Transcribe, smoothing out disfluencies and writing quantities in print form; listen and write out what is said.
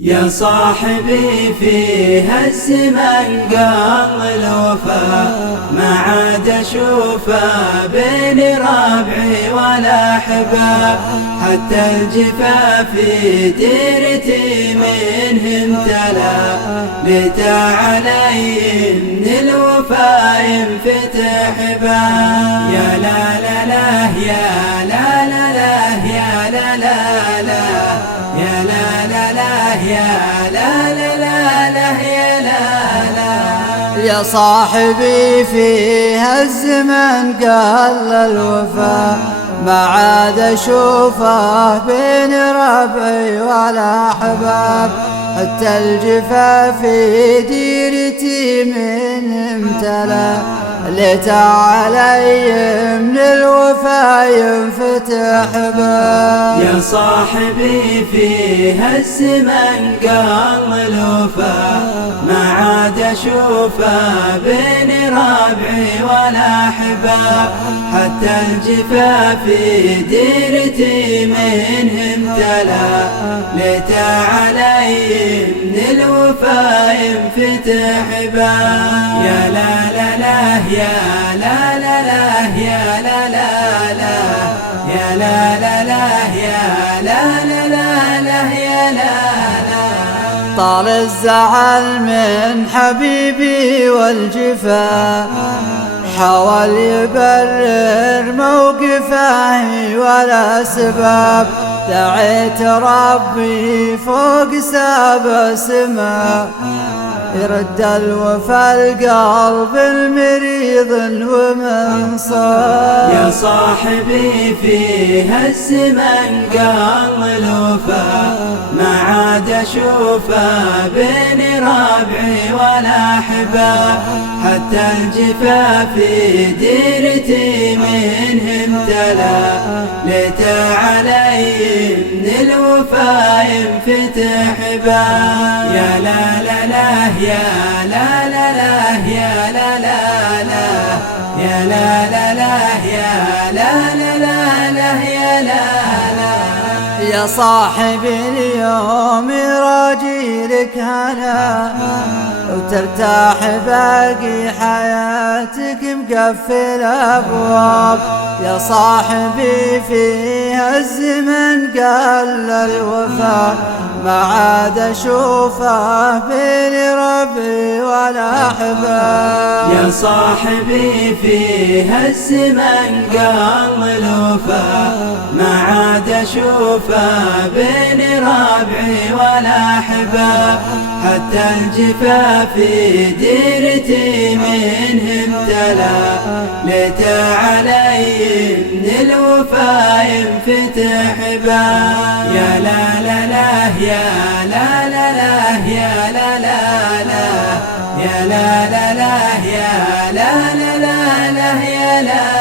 يا صاحبي في هالزمن قل الوفا، ما عاد اشوفه بين ربعي ولا احباب، حتى الجفا في ديرتي منهم تلا، ليت علي من الوفا ينفتح باب. يا لا لا لا يا لا لا لا يا لا لا لا يا لا لا لا يا لا لا لا لا يا لا لا. يا صاحبي في هالزمن قل الوفا، ما عاد اشوفه بين ربعي ولا احباب، حتى الجفا في ديرتي من امتلا، ليت علي من الوفا ينفتح باب. يا صاحبي في هالزمن قل الوفا، ما عاد اشوفه بين ربعي ولا احباب، حتى الجفا في ديرتي منهم تلا، ليت علي من الوفا ينفتح باب. يا لا لا لا يا لا لا لا يا لا لا لا يا لا لا لا يا لا لا لا لا يا لا لا. طال الزعل من حبيبي والجفا، حاول يبرر موقفه ولا سباب، دعيت ربي فوق سبع سما، يرد الوفا القلب المريض ومنصاب. يا صاحبي في هالزمن قل الوفا، ما عاد اشوفه بين ربعي ولا احباب، حتى الجفا في ديرتي منهم تلا، ليت علي من الوفا ينفتح باب. يا لا لا لا يا لا لا لا يا لا لا لا يا لا لا لا يا لا لا لا لا يا لا لا. يا صاحبي اليوم راجي لك هنا، وترتاح باقي حياتك مقفل ابواب. يا صاحبي في هالزمن قل الوفا، ما عاد اشوفه بين ربي ولا احباب. يا صاحبي في هالزمن قل الوفا، ما عاد اشوفه بين ربعي ولا احباب، حتى الجفا في ديرتي منهم تلا، ليت علي من الوفا ينفتح باب. يا لا لا لا يا لا لا لا يا لا لا لا يا لا لا لا يا لا لا لا لا يا لا.